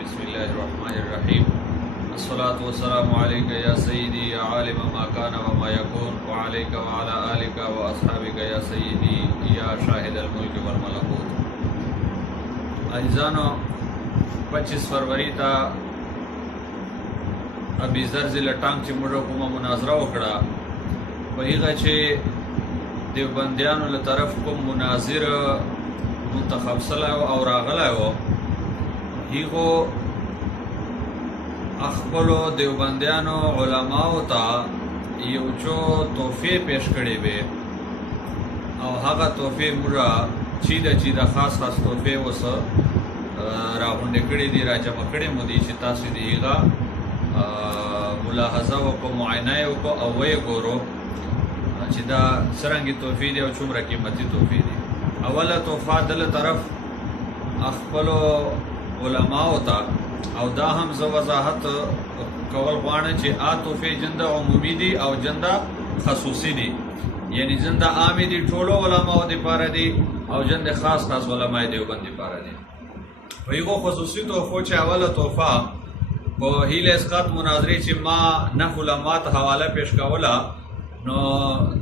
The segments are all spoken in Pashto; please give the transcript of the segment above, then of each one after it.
बिस्मिल्लाहिर्रहमानिर्रहीम अस्सलातु वस्सलामु अलैका या सय्यदी या आलिम मा कान व मा यकून व अलैका व अला आलिका व अस्हाबिका या सय्यदी या शाहिद अल मुल्क वल मलकूत। अज़ीज़ानो 25 फरवरी ता अबी ज़र ज़िला टांग ची मुझे कोमा मुनाजरा वकड़ा वहीगा चे देवबंदियानो ल तरफ को मुनाजिर मुंतखब सलायो और आगलायो हीगो अखबलो देवबंदियानो उलमाओ ता योचो तोहफे पेश करे बे और हागा तोहफे मुरा चीदा खास तोहफे वस राहुंडे कड़ी दी राजा मकड़े मुदी चिता सीधी हीगा मुलाहजा को मुआयना को अवय गोरो चिदा सरंगी तोहफी दे और चुमरा कीमती तोहफी दे अवला तोहफा दल तरफ अखबलो उलमाओ ता और दा हम वजाहत कवल वाण चे आ तोहफे जंदा उमूमी दी और जंदा खसूसी दी यानी जंदा आमी दी ठोलो उलमाओ दे पारा दी और जंदे खास उलमाए देवबंद दे पारा दी वहीगो खसूसी तोहफो चे अवला तोहफा वो हीले इसकात मुनाजरे चे मा नफुलमात हवाला पेश कावला नो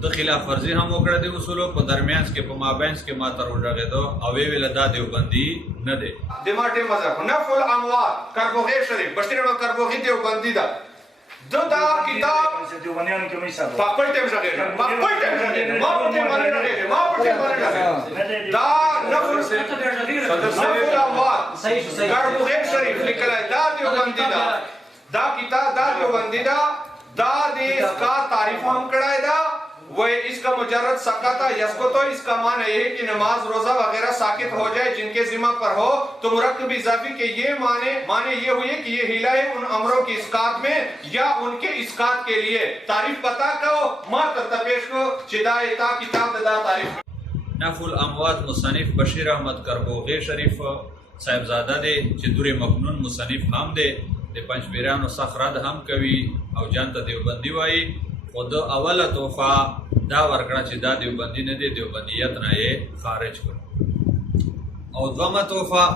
द खिलाफ वर्जी हम वकड़ा दे उसूलो को दरमियान के माबैंस के मातर उड़ा गए तो अवे वेलदा देवबंदी न दे दिमाटे मजा नफुल अमवात करबोगे शरीफ बस्तिरो करबोगी देवबंदी दा दो दा किताब देवबंदियान के में सब पापड़ टेम जगे पापड़ टेम जगे मापटे माने लगे मापटे माने लगे दा नफुल अमवात करबोगे शरीफ निकला दा देवबंदी दा किताब दा देवबंदी दा इसका तारीफ हम कराए दा वो इसका मुजर्रद सकता यसको तो इसका मान ये है कि नमाज रोजा वगैरह साकित हो जाए जिनके जिम्मा पर हो तो मुरक्कब इजाफी के ये माने ये हुए कि ये हिला है उन अमरों की इसकात में या उनके इसकात के लिए तारीफ पता कहो मा तरतपेश को चिदायता किताब दा तारीफ नफुल अमवात मुसनिफ बशीर अहमद करबोगे शरीफ साहिबजादा दे चिदुरे मखनून मुसनिफ हम दे पंचपीरानो सखरद हम कवि और जानता देवबंदी वाई खुद अवल तोहफा दा वर्कड़ा चिदा देवबंदी ने दे देवबंदियत ना ये खारिज कर और द्वमा तोहफा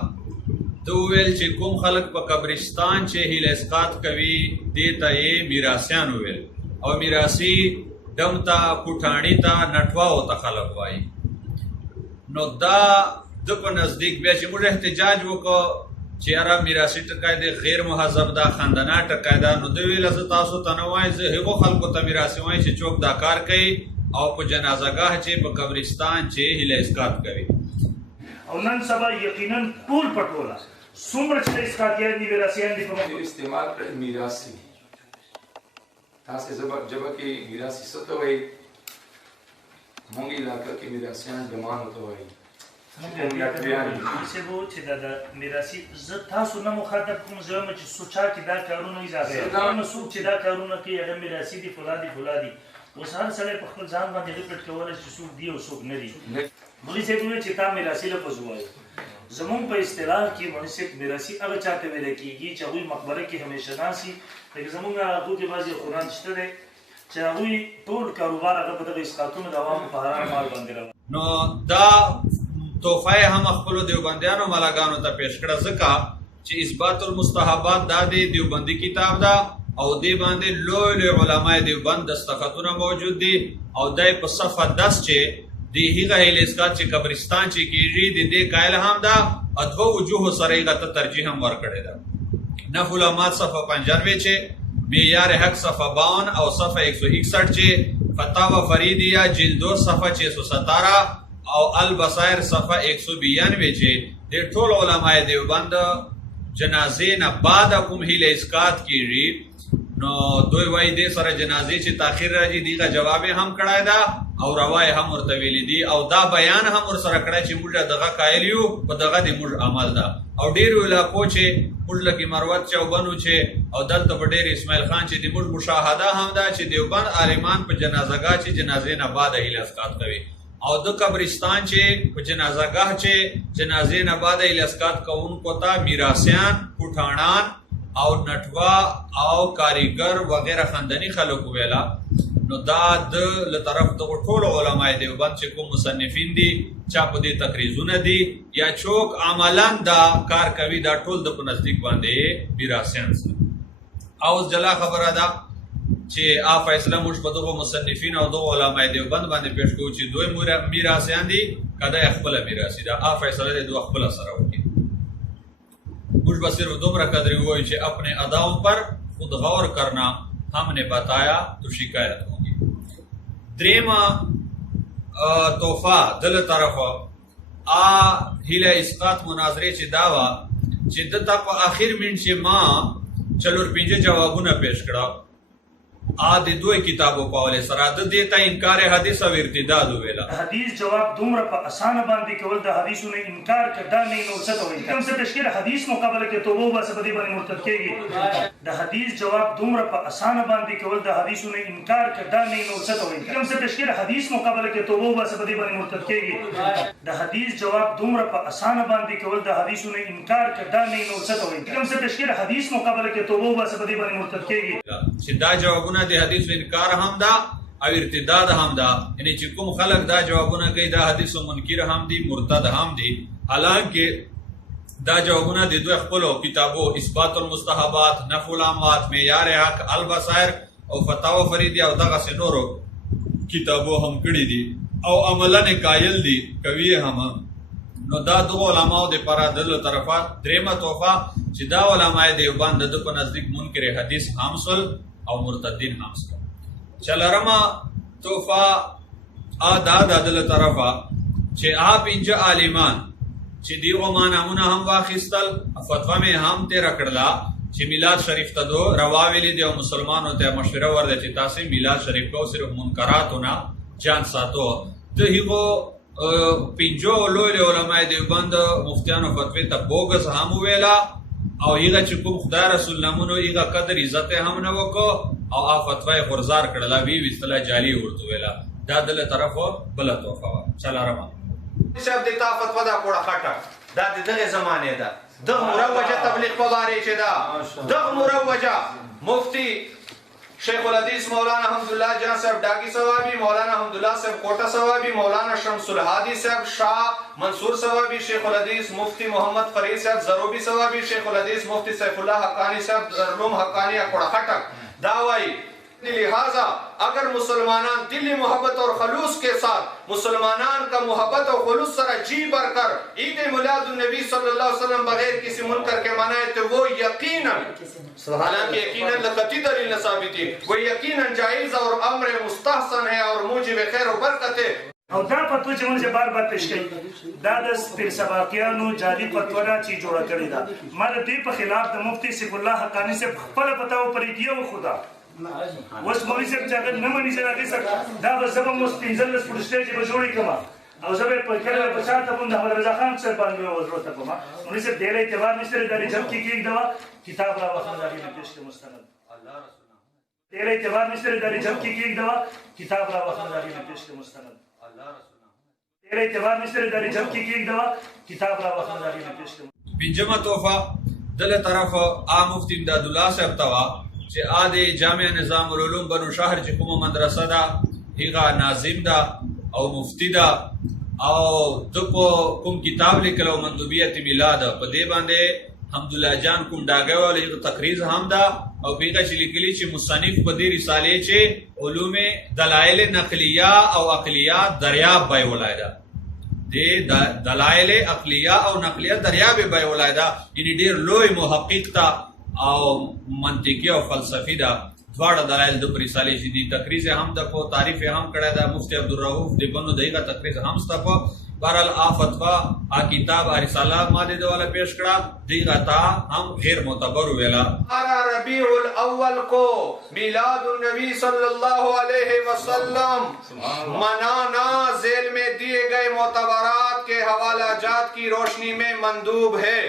तो वेल चे कुम खलक प कब्रिस्तान चे हिल इसकात कवि देता ये मिरासियान वेल और मिरासी डमता पुठानी ता नटवा होता खलक वाई नो दा दुप नजदीक बेच मुझे एहतजाज वो को चेहरा मिरासी टकायदे गैर मुहजब दा खानदाना टकायदा नो देवी लजतासो तनवाय से हेगो खलको त मिरासी वाय से चौक दाकार कई और को जनाजागाह चे प कब्रिस्तान चे हिले इसकात करी और नन सबा यकीनन टूल पटोला सुमर चे इसकात या नी मिरासियान दी को इस्तेमाल कर मिरासी तासे जब के मिरासी सतो वही मोंगी इलाका के मिरासियान जमान होतो वही से वो चिदा मिरासी जथा सुना मुखातब कुम जम च सोचा कि दा कारून नहीं जागे न सु चिदा कारून की अगर मिरासी दी फुलादी वो सार सले पखल जान बांधे रिपीट कवल सु दी और सु नदी मुली से तुम्हें चिता मिरासी ल पजुआ जमुन पे इस्तिलाह की मनुष्य मिरासी अगर चाहते वेले की ये चहुई मकबरे की हमेशा नासी लेकिन जमुन अबू के बाजी कुरान छते चहुई टोल कारोबार अगर पता इस खातून दवाम पहाड़ माल बंदे नो दा तोहफा हम अखबलो देवबंदियानो मलागानो ता पेश कड़ा जका ची इसबातुल मुस्तहबात दा दे देवबंदी किताब दा और दे बांधे लोय उलमाए देवबंद दस्तखतुना मौजूद दी और दे प सफा 10 चे दी ही गहिल इसका चे कब्रिस्तान चे कीरी दे कायल हम दा अधो वजूह सरेगा त तरजीह हम वर कड़े दा नफुल अमात सफा 95 चे मेयार हक सफा 52 और सफा 161 चे फतावा फरीदिया जिल्द 2 सफा 617 और अल बसायर सफा 192 चे दे ठोल उलमाए देवबंद जनाजे न बाद कुम हिल इसकात की री नो दो वाई दे सर जनाजे चे ताखिर राजी दी का जवाब हम कड़ाए दा और रवाए हम और तवेली दी और दा बयान हम और सर कड़ा चे मुझा दगा कायलियो व दगा दे मुझ अमल दा और डेर इलाको चे मुझ की मरवत चे बनु चे और दल तो बडेर इस्माइल खान चे मुझ मुशाहदा हम दा चे देवबंद आलिमान पर जनाजगा चे जनाजे न बाद हिल इसकात कवे और द कब्रिस्तान चे जनाजागाह चे जनाजे न बाद हिल इसकात कउन कोता मिरासियान पुठानान और नटवा और कारीगर वगैरह खानदानी खलक वेला نو دا د له طرف د ټولو علماء دیوبند چې کوم مصنفین دي چا په دې تقریزونه دي یا چوک عملاً دا کار کوي دا ټول د په نزدیک باندې میراثیان سره. او جلا خبره ده چې فیصله موږ په دغه مصنفین او دغه علماء دیوبند باندې پیش کوو چې دوی میراثیان دي کدا خپل میراثي ده فیصله د دوه خپل سره وکړي. موږ بس صرف دومره قدر وایو چې اپنے اداؤں پر خود غور کرنا ہم نے بتایا تو شکایت ہوگی. دریما تحفه دل طرف هیله اسقاط مناظره چې داوا چې دته په اخر منټ چې ما چلور 5 جوابونه پیش کړه د دوه کتابو په حواله سره د دې ته انکار حدیث او ارتداد ویلا. حدیث جواب دومره په اسانه باندې کول د حدیثونو انکار کړه نه نو څه ته وایي کوم څه تشکیل حدیث مقابله کې توبه واسه په دې باندې مرتد کېږي. د حدیث جواب دومره په اسانه باندې کول د حدیثونو انکار کړه نه نو څه ته وایي کوم څه تشکیل حدیث مقابله کې توبه واسه په دې باندې مرتد کېږي. د حدیث جواب دومره په اسانه باندې کول د حدیثونو انکار کړه نه نو څه ته وایي کوم څه تشکیل حدیث مقابله کې توبه واسه په دې باندې مرتد کېږي. چې دا جوابونه د حدیث انکار هم دا او ارتداد هم دا یعنی چې کوم خلک دا جوابونه کوي دا حدیث منکر هم دي مرتد هم دي. حالانکه دا جوابونه د دوه خپل کتابو اثبات المستحبات نفی الاموات معیار حق البصائر او فتاوا فریدی او دغه سنورو کتابو هم کړی دي او عملاً قائل دي کوي هم. نو دا دغه علماء د پرادل طرفه دریمه توفه چې دا علماء دیوبند د په نزدیک منکر حدیث همسل او مرتدین همسل. چلرما توفه دا دل طرفه چې پنځه عالمان چې دیغه مانامونه هم واخیستل فتوا مې هم تیر کړلا چې میلاد شریف ته دو روا ویلي دی او مسلمانانو ته مشوره ورده چې تاسو میلاد شریف کو صرف منکراتونه جان ساتو. ته هیغو پنځو لوی علماء دیوبند مفتیانو فتوی ته بوګس هم ویلا او هغه چې کوم خدای رسول نامونو هغه قدر عزت هم نه وکړو او فتوا غرزار کړلا وی وستله جعلی ورته ویلا. دا دل طرفو بل توفه چلارما صاحب د تا فتوا دا کوړه خټه دا د دغه زمانه ده د مروجه تبلیغ په باره چې دا د مروجه مفتی شیخ الحدیث مولانا حمداللہ جان صاحب ڈاکی صوابی مولانا حمداللہ صاحب کوٹا صوابی مولانا شمس الحادی صاحب شاہ منصور صوابی شیخ الحدیث مفتی محمد فرید صاحب زروبی صوابی شیخ الحدیث مفتی سیف اللہ حقانی صاحب علوم حقانی اکوڑا خٹک دعوائی. لہذا اگر مسلمانان دلی محبت اور خلوص کے ساتھ مسلمانان کا محبت اور خلوص سرا جی بھر کر عید میلاد النبی صلی اللہ علیہ وسلم بغیر کسی منکر کے منائے تو وہ یقیناً حالانکہ یقیناً لقطعی دلیل نہ ثابتی وہ یقیناً جائز اور امر مستحسن ہے اور موجب خیر و برکت ہے. او دا فتوا چې موږ بار بار پیش کړي دا د پیر سباقیانو جعلي فتوا را چې جوړه کړې ده. ما د دې په خلاف د مفتی سیف الله حقانی سے خپل فتوا پرې دیو خدا وس مولوی صاحب چې هغه نه مني چې هغه سره دا به زبم مستنزل پولیس سټیج به جوړی کما او زبې په کله په شاته باندې احمد رضا خان صاحب باندې وزرته کوما مولوی صاحب ډېر اعتبار نشته د جب کې کېږي دا کتاب را وخت لري پیش کې مستند الله رسول ډېر اعتبار نشته د جب کې کېږي دا کتاب را وخت لري پیش کې مستند الله رسول ډېر اعتبار نشته د جب کې کېږي دا کتاب را وخت لري پیش کې. پنځمه توفه دل طرف مفتی امداد الله صاحب توا چې جامع نظام العلوم بنو شهر چې کومه مدرسه ده هغه ناظم ده او مفتی ده او د کوم کتاب لیکلو مندوبیت میلاد په دې باندې حمدالله جان کوم ډاګه والی تقریز هم ده او پیغه چې لیکلی چې مصنف په دې رساله چې علوم دلایل نقلیه او عقلیه دریاب بای ولایدا د دلایل عقلیه او نقلیه دریاب بای ولایدا یعنی ډیر لوی محقق تا او منطقي او فلسفي دا دواړه دلایل د رسالې چې دي تقریز هم د په تعریف هم کړه دا مفتی عبدالرؤف د بنو دغه تقریز هم ستپو بهرحال فتوا کتاب رساله ماده والا پیش کړه دغه تا هم غیر معتبر ویلا. ربیع الاول کو میلاد النبی صلی اللہ علیہ وسلم منانا ذیل میں دیے گئے معتبرات کے حوالہ جات کی روشنی میں مندوب ہے.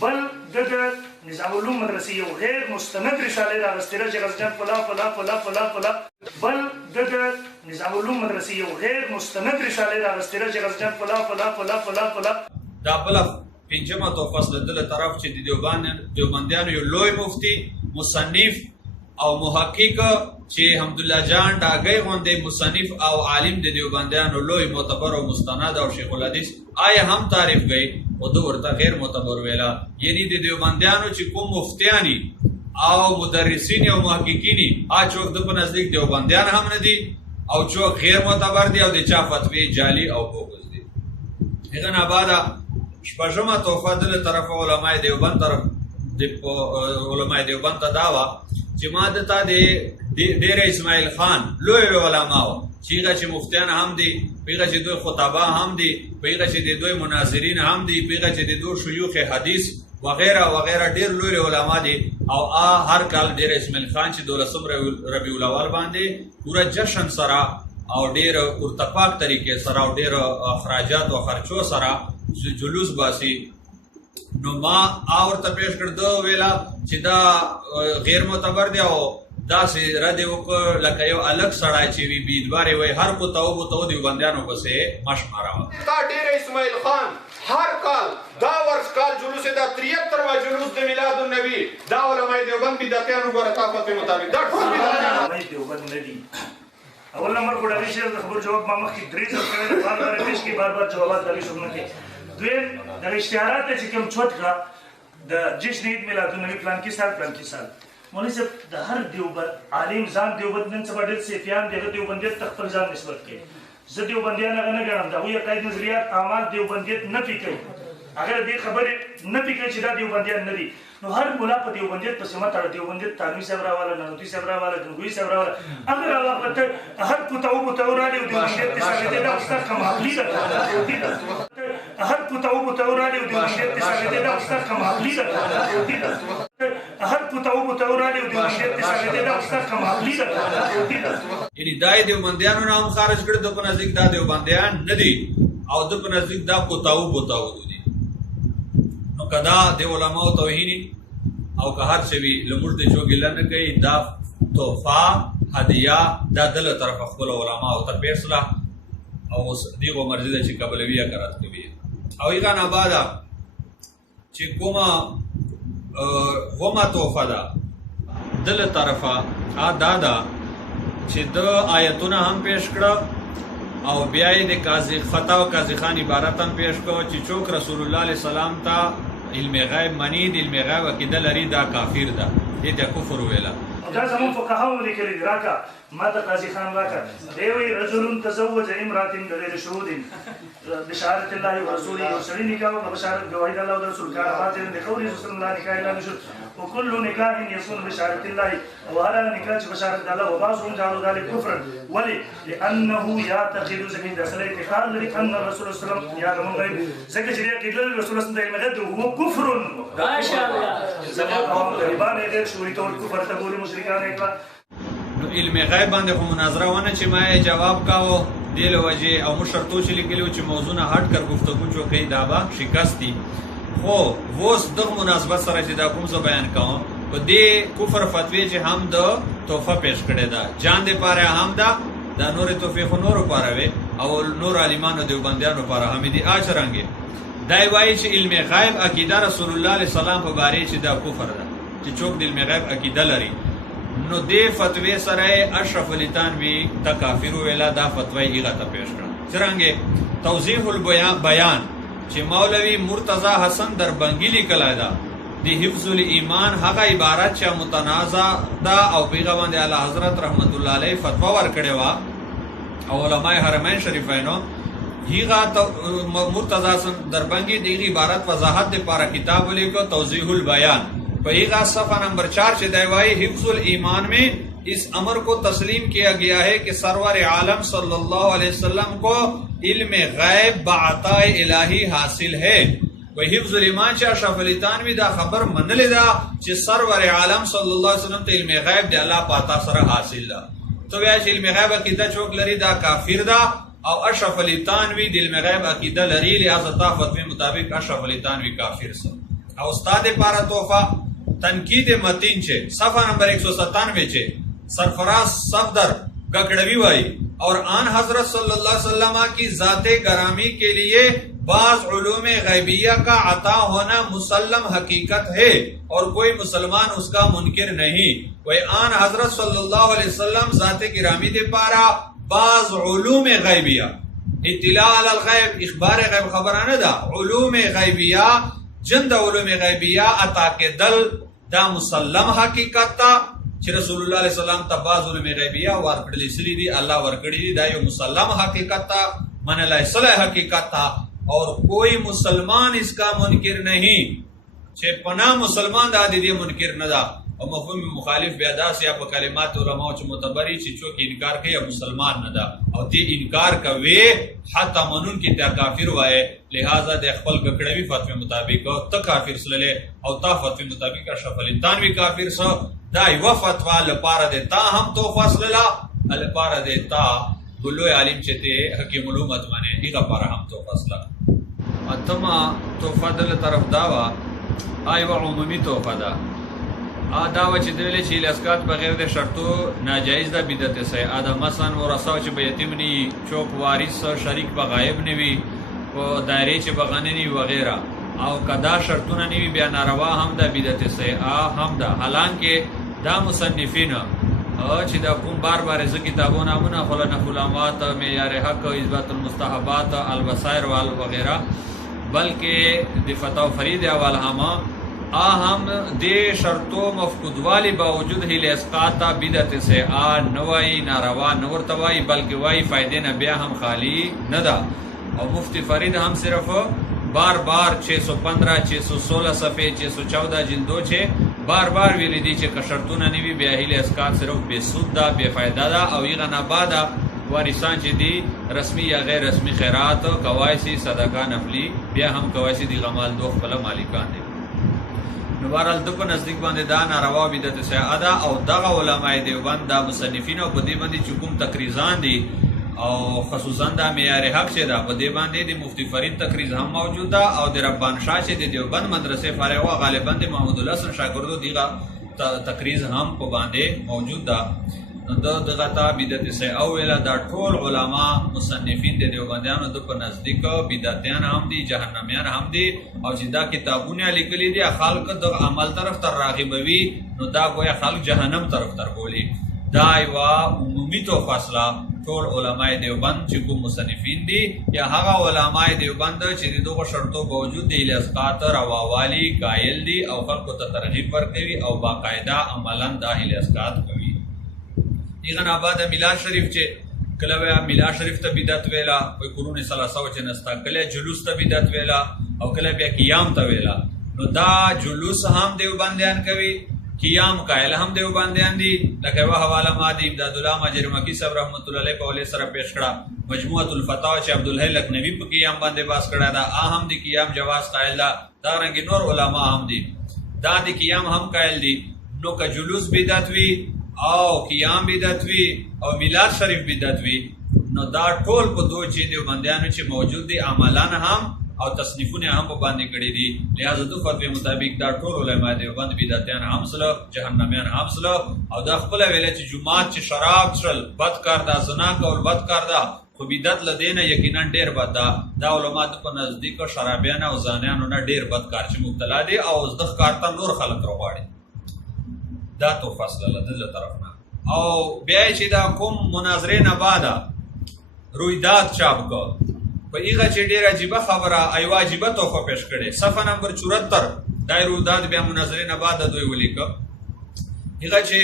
بل دغه نظام علوم مدرسې یو غیر مستند رساله راغستره چې غزنه فلا بل دغه نظام علوم مدرسې یو غیر مستند رساله راغستره چې غزنه فلا دا بل پنځمه توفه دل طرف چې دیوبندیانو یو لوی مفتی مصنف او محقق چې حمدالله جان ډاګی غوندې مصنف او عالم د دیوبندیانو لوی معتبر او مستند او شیخ الحدیث آیا هم تعریف گئی او دو ورته غیر معتبر ویلا. یعنی د دیوبندیانو چې کوم مفتیانی او مدرسین او محققینی چوک د په نزدیک دیوبندیان هم نه دي او چوک غیر معتبر دي او د چا فتوی جعلی او بوغز دي. هغه نه بعد شپږمه توفه د طرف علماء دیوبند طرف د علماء دیوبند ته داوا چې ما دته د ډیر اسماعیل خان لوی علماء چیغه چې مفتیان هم دي پیغه چې دوی خطبا هم دي پیغه چې دوی مناظرین هم دي پیغه چې دوی شيوخ حدیث وغیرہ وغیرہ ډیر لوی علماء دي او هر کال ډیر اسماعیل خان چې 12 ربیع الاول باندې پورا جشن سره او ډیر ارتفاق طریقې سره او ډیر اخراجات او خرچو سره جلوس باسي. نو ما ورته پیش کړ ویلا چې دا غیر معتبر دی او دا سي رد وکړه لکه یو الګ سړی چې وی بیدواري وای هر کو تو دیوبندیانو پسې مشمارا تا ډیر اسماعیل خان هر کال دا ورځ کال جلوس دا 73 وا جلوس د میلاد النبی دا علماء دیوبند بدعتانو ګورتا په مطابق دا ټول علماء دیوبند نه دي. اول نمبر کو ډاوی شه د خبر جواب ما مخکې درې ځله کړل بار بار پیش کی بار بار جوابات دغه شو نه کې. دویم د اشتهارات چې کوم چوت کړه د جشن عید میلاد النبی پلان کې سال مولوی صاحب د هر دیوبند عالم ځان دیوبند نن سبا ډېر سیفیان دغه دیوبندیت خپل ځان نسبت کوي. زه دیوبندیان هغه نه ګڼم دا وایي قاعده نظریات اعمال دیوبندیت نه کوي. اگر دې خبرې نه کوي چې دا دیوبندیان نه دي نو هر مولا په دیوبندیت پسې ماته دیوبندیت تانوي صاحب راواله ننوتي صاحب راواله ګنگوي صاحب راواله اگر هغه هر پتاو راډیو دیوبندیت ته څنګه دا استاد کوم عقلي ده هر پتاو راډیو دیوبندیت ته څنګه دا استاد کوم عقلي ده هر پتاو راډیو دیوبندیت ته څنګه دا استاد کوم عقلي ده. یعنی دای دیوبندیانو نام خارج کړ د په نزدیک دا دیوبندیان نه دي او د په نزدیک دا پتاو دي. نو کدا د علماء توهینی او که هر څه وی لمړ د چوګل نه کوي دا تحفه هدیه دا دل طرف خپل علماء او ته فیصله او دیغه مرزي د چې قبلویه قرات کوي او یې غنا بعد چې کومه تحفه ده دل طرفه دادا چې د آیتونه هم پیش کړه او بیا یې د قاضی خطا او قاضی خان عبارت هم پیش کړه چې چوک رسول الله علیه السلام ته علم غیب منید علم غیب عقیده لري دا کافر ده دې ته کفر ویلا. دا زمون فقهاو لیکلي راکا ما ته قاضی خان راکا دیوی رجل تزوج امراه بغیر شهود بشارة الله ورسوله وسړي نکاح او بشارت گواهی الله او رسول کار باطل د قول رسول الله نکاح الا نشر وكل نکاح يكون بشارة الله وهذا نکاح بشارت الله وبعضهم جعلوا ذلك كفرا ولي لانه يعتقد زكي دخل اعتقاد لان الرسول صلى الله عليه وسلم يعلم الغيب زكي جري قبل الرسول صلى الله عليه وسلم هو كفر ما شاء الله زكاه غريبان غير شوري تور كفر تقول مشركان نو علم غیب باندې خو مناظره ونه چې ما جواب کاوه دی له وجه او مشرتو چې لیکلو چې موضوع نه هټ کر گفتگو چوکي دابا شکستی خو ووس د مناسبت سره چې دا کوم څه بیان کوم په دې کفر فتوی چې هم د توفه پیش کړی دا جان دې پاره هم دا نور توفیق نور پاره وي او نور عالمانو دیوبندیانو پاره هم دي اچرانګي دای وایي چې علم غیب عقیده رسول الله علیه السلام په باره چې دا کفر ده چې څوک د علم غیب عقیده لري نو دې فتوی سره اشرف علی تنوی تا کافر ویلا دا فتوی ایغه ته پیش کړه. څنګه توضیح البیان چې مولوی مرتضی حسن دربنګی لیکلا دا د حفظ الایمان هغه عبارت چې متنازع دا او پیغمبر اعلی حضرت رحمت الله علیه فتوا ورکړې وا او علماء حرمین شریفینو هغه مرتضی حسن دربنګی دغه عبارت وضاحت لپاره کتاب لیکو توضیح البیان پہیغا صفحہ نمبر 4 سے دیوائی حفظ الایمان میں اس امر کو تسلیم کیا گیا ہے کہ سرور عالم صلی اللہ علیہ وسلم کو علم غیب بعطاء الہی حاصل ہے و حفظ الایمان چا اشرف علی تنوی دا خبر منل دا چې سرور عالم صلی اللہ علیہ وسلم ته علم غیب دی الله پاتا سره حاصل دا تو بیا چې علم غیب عقیده چوک لري دا کافر دا او اشرف علی تنوی د علم غیب عقیده لري لہذا تا فتوی مطابق اشرف علی تنوی کافر سو او استاد پارا توفہ تنقید متین چھے صفحہ نمبر 197 چھے سرفراز صفدر گکڑوی وائی اور آن حضرت صلی اللہ علیہ وسلم کی ذات گرامی کے لیے बाज उलूम गैबिया का अता होना मुसल्लम हकीकत है और कोई मुसलमान उसका मुनकिर नहीं। वही आन हजरत सल्लल्लाहु अलैहि वसल्लम ज़ाते गिरामी दे पारा बाज उलूम गैबिया इत्तिला अलल गैब इखबार गैब खबराना दा उलूम गैबिया जंद उलूम गैबिया अता के दल दा मुसल्लम हकीकत ता چې رسول الله علیه السلام تبازل می غیبیه ورکړل سلی دی الله ورکړی دی دا یو مسلم حقیقت تا من لا صلاح حقیقت تا اور کوئی مسلمان اس کا منکر نہیں چې پنا مسلمان دا دی منکر نه دا او مفهوم مخالف بیا دا سیا په کلمات علماء چې معتبري چې څوک انکار کوي مسلمان نه دا او تی انکار کوي حتی منون کی ته کافر وای لہذا د خپل ګکړوي فتوی مطابق ته کافر سلله او تا فتوی مطابق اشرف الانتانوی کافر سو دا یو فتوا لپاره د تا هم تو فاصله لپاره د تا ګلوی عالم چې ته حکیم علومت باندې دیغه لپاره هم تو فاصله اتما تو فضل طرف داوا ایو عمومی توفه ده داوا چې دلې چې لاسکات بغیر د شرطو ناجایز ده بدعت سه ادم مثلا ورثه چې به یتیم ني چوک وارث شریک به غایب نوي او دایره چې بغنني وغیرہ او کدا شرطونه نوي بیا ناروا هم ده بدعت سه هم ده حالانکه دا مصنفین او چې دا کوم بار بار ز کتابونه امونه خلنا علامات معیار حق اثبات المستحبات البصائر وال وغیرہ بلکہ د فتاو فرید حوالہ هم هم دے شرطوں مفقود والی باوجود ہی لاسقاطا بدعت سے نوائی ناروا نور توائی بلکہ وائی فائدے نہ بیا ہم خالی ندا اور مفتی فرید ہم صرف بار بار 615 616 صفحے 614 جلدوں چھے بار بار ویلی دی چھے کشرطوں ننوی بیا ہی لاسقاط صرف بے سود دا بے فائدہ دا او یہ نبادا وارثان چې دی رسمی یا غیر رسمی خیرات کوایسی صدقہ نفلی بیا هم کوایسی دی غمال دو خپل مالکان دی نو بهرحال د په نزدیک باندې دا ناروا بدعت سیاده او دغه علماء دیوبند دا مصنفین او په دې باندې چې کوم تقریزان دي او خصوصا دا معیار حق شه دا په دې باندې د مفتی فرید تقریز هم موجوده او د ربان شاه چې د دیوبند مدرسې فارغ او غالبا د محمود الحسن شاګردو دیغه تقریز هم په باندې موجود ده دغه تا بدعت سه او ویلا دا ټول علما مصنفین د دیوبندیانو د په نزدیک بدعتیان هم دي جهنميان هم دي او چې دا کتابونه لیکلي دي خلق د عمل طرف تر راغبوي نو دا گویا خلق جهنم طرف تر بولی دا یو عمومي تو فاصله ټول علماء دیوبند چې کوم مصنفین دي یا هغه علماء دیوبند چې دغه شرطو باوجود د الاسقاط رواوالي قائل دي او خلق ته ترغیب ورکوي او باقاعده عملا د الاسقاط کوي ایغن آباد میلاد شریف چې کله ویا میلاد شریف ته بدعت ویلا وای قرون ثلاثه چې نستا کله جلوس ته بدعت ویلا او کله بیا قیام ته ویلا نو دا جلوس هم دیوبندیان کوي قیام قائل هم دیوبندیان دي لکه وا حواله ما دی امداد الله ماجر مکی صاحب رحمت الله علیه په ول سره پیش کړه مجموعه الفتاوی چې عبدالحی لکنوی په قیام باندې باس کړه دا هم دی قیام جواز قائل دا رنګ نور علما هم دي دا دی قیام هم قائل دي نو که جلوس بدعت وی او قیام بدعت وی او میلاد شریف بدعت وی نو دا ټول په دوه چې دیوبندیانو چې موجود دي عملان هم او تصنیفونه هم په باندې کړی دي لہذا د فتوی مطابق دا ټول علماء دیوبند بدعتیان هم سره جهنميان هم سره او دا خپل ویل چې جمعات چې شراب څل بد کار دا زنا کول بد کار دا خو بدعت لدینه یقینا ډیر بد دا علماء په نزدیک شرابیان او زانیانو نه ډیر بد کار چې مبتلا دي او زده کارته نور خلک راوړي دا تو فاصله لدل طرفنا او بیا چې دا کوم مناظره نه بعد رویداد چاپ کو په ایغه چې ډیر عجیب خبره ای واجبه توفه پیش کړي صفحه نمبر 74 دا رویداد بیا مناظره نه بعد دوی ولیکو ایغه چې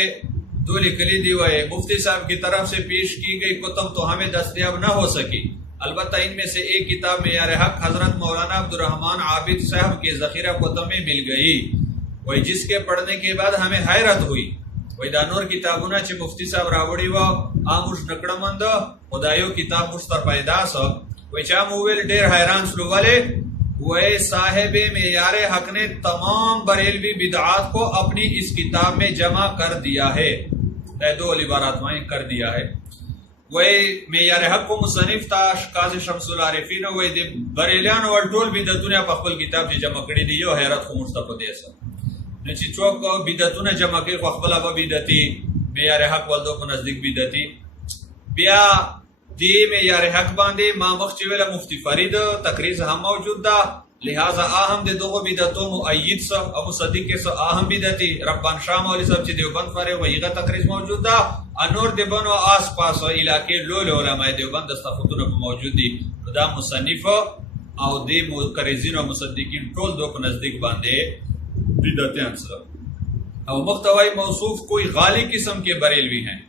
دو لیکلی دی وای مفتی صاحب کی طرف سے پیش کی گئی کتب تو ہمیں دستیاب نہ ہو سکی البتہ ان میں سے ایک کتاب معیار حق حضرت مولانا عبدالرحمن عابد صاحب کے ذخیرہ کتب میں مل گئی وہی جس کے پڑھنے کے بعد ہمیں حیرت ہوئی وہی دانور کتابونه چې مفتی صاحب راوړي و آموش نکړمند خدایو کتاب مستر پیداس وہی چا موویل ډیر حیران شلو والے وہی صاحب معیار حق نے تمام بریلوی بدعات کو اپنی اس کتاب میں جمع کر دیا ہے دو عبارات میں کر دیا ہے وہی معیار حق کو مصنف تا قاضی شمس العارفین وہی دی بریلیان ور ټول بدعتونه په خپل کتاب کې جمع کړي دي یو حیرت خو مستفاد دي نه چې څوک بدعتونه جمع کوي خو خپل به بدعتي معیار حق ولدو په نزدیک بدعتي بیا دی معیار حق باندې ما مخکې ویله مفتی فرید تقریز هم موجود ده لہذا آهم د دغو بدعتو مؤید سه او مصدق سه آهم بدعتي ربان شاه مولوي صاحب چې دیوبند فارغ و هغه تقریز موجود ده انور د بنو آس پاس علاقې لوی علماء دیوبند دستخطونه موجود دي دا مصنف او د مقرزین او مصدقین ټول دو په نزدیک باندې بدعتيان سره او محتوی موصوف کوئی غالی قسم کے بریلوی ہیں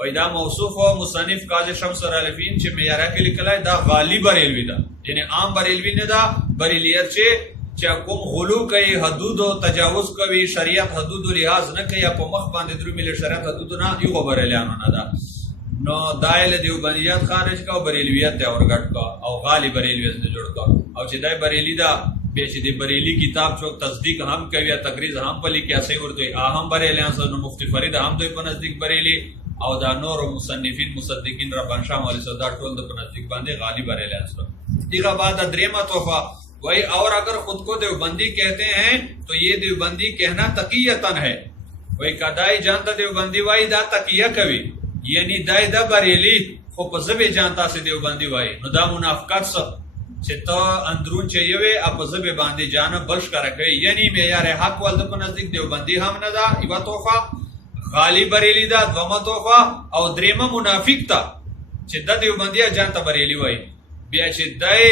ویدا موصوف و مصنف قاضی شمس رالفین چې معیارہ کې لیکلای دا غالی بریلوی دا یعنی عام بریلوی نه دا بریلیت چې کوم غلو کوي حدود او تجاوز کوي شریعت حدود لحاظ نه کوي په مخ باندې درو ملي شریعت حدود نه یو بریلیانو نه دا نو دایله دیوبندیات خارج کا او بریلویت ته ورګټ کا او غالی بریلویت نه جوړ کا او چې دای بریلی دا به چې د بریلی کتاب چوک تصدیق هم کوي یا تقریر هم پلی کې اسې ورته اهم بریلیان سره مفتی فرید هم دوی په نزدیک بریلی او دا نور مصنفین مصدقین ربان شاه مولوی صاحب دا ټول د په نزدیک باندې غالب بریلیان سره دیغه بعد دریمه توفه وہی اور اگر خود کو دیوبندی کہتے ہیں تو یہ دیوبندی کہنا تقیتن ہے وہی کدائی جانتا دیوبندی وائی دا تقیہ کوي یعنی دای دا بریلی خو په زبې جانتا سي دیوبندی وای نو دا منافقت څه چې ته اندرون چې یوې په زبې باندې جانه بلش کړه کوي یعنی معیار حق ول د په نزدیک دیوبندی هم نه دا ایوا توفه غالی بریلی دا دومه توفه او دریمه منافق تا چې د دیوبندی جانتا بریلی وای بیا چې دای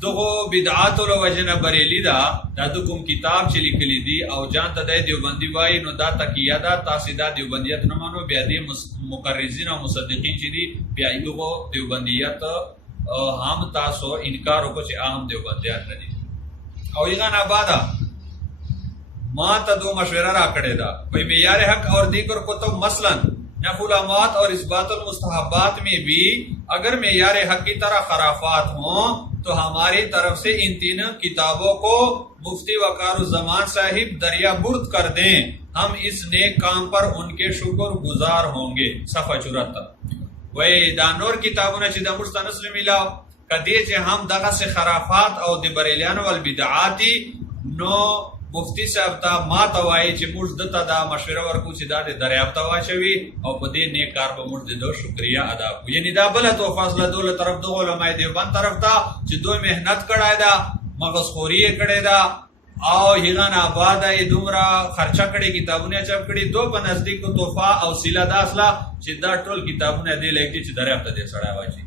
دغه بدعات او وجنه بریلی دا د کوم کتاب چې لیکلی دی او جانته د دیوبندی وای نو دا تقیه دا تاسو دا دیوبندیت نه مانو بیا د مقرزین او مصدقین چې دی بیا دغه دیوبندیت هم تاسو انکار وکړي چې اهم دیوبندیات نه دي او یغه نه بعد ما ته دو مشوره را کړی دا کوئی معیار حق اور دیگر کتب مثلا نفلامات اور اثبات المستحبات میں بھی اگر معیار حق کی طرح خرافات ہوں تو ہماری طرف سے ان تینوں کتابوں کو مفتی وقار الزمان صاحب دریا برد کر دیں ہم اس نیک کام پر ان کے شکر گزار ہوں گے صفحہ 74 وہی دانور کتابوں نے چیدہ مستنصر ملا کدی چې هم دغه سے خرافات او د بریلیان والبدعاتی نو مفتی صاحب ته ما ته وایي چې موږ دته دا مشوره ورکو چې دا د دریافت واچوي او په دې نیک کار به موږ د شکریا ادا کوو یعنی دا بل تو فاصله دوله طرف د علماء دیوبند طرف ته چې دوی مهنت کړای دا مغصخوري کړی دا او هغه نه آباد ای دومره خرچه کړي کتابونه چاپ کړي دو په نزدیک توفا او سیلا داخله چې دا ټول کتابونه دی لکه چې دریافت دې سړی واچي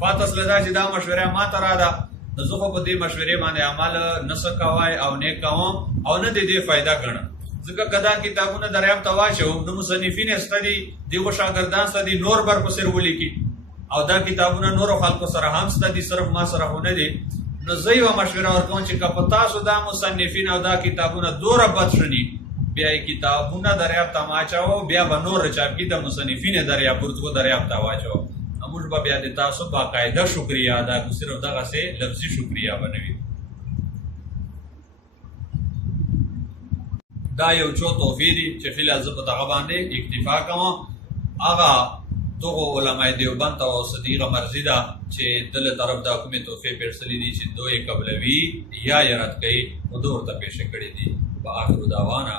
پاتې سلدا چې دا مشوره ما ته را ده زه خو په دې مشورې باندې عمل نس کوای او نه کوم او نه دې فائدہ غنم ځکه کدا کتابونه دریافت واچو نو مصنفین استدي دیو شاګردان ستدي نور بر په سر ولیکي او دا کتابونه نور خلکو سره هم ستدي صرف ما سره هونه دي نو زه یو مشوره ورکوم چې کپتا سو دا مصنفین او دا کتابونه دوره بد شني بیا کتابونه دریافت واچو بیا به نور چاپ کی د مصنفین دریافت ورته دریافت واچو موږ به بیا د تاسو باقاعده شکریا ادا کوو صرف دغه سه لفظي شکریا بنوي دا یو چو توفیق دي چې فل از په دغه باندې اکتفا کوم هغه دغه علماء دیوبند او صدیق مرزی دا چې دل طرف دا کومه توفیق پرسلی دي چې دوی قبلوي یا رد کوي او دور ته پیش کړی دي واخر دعوانا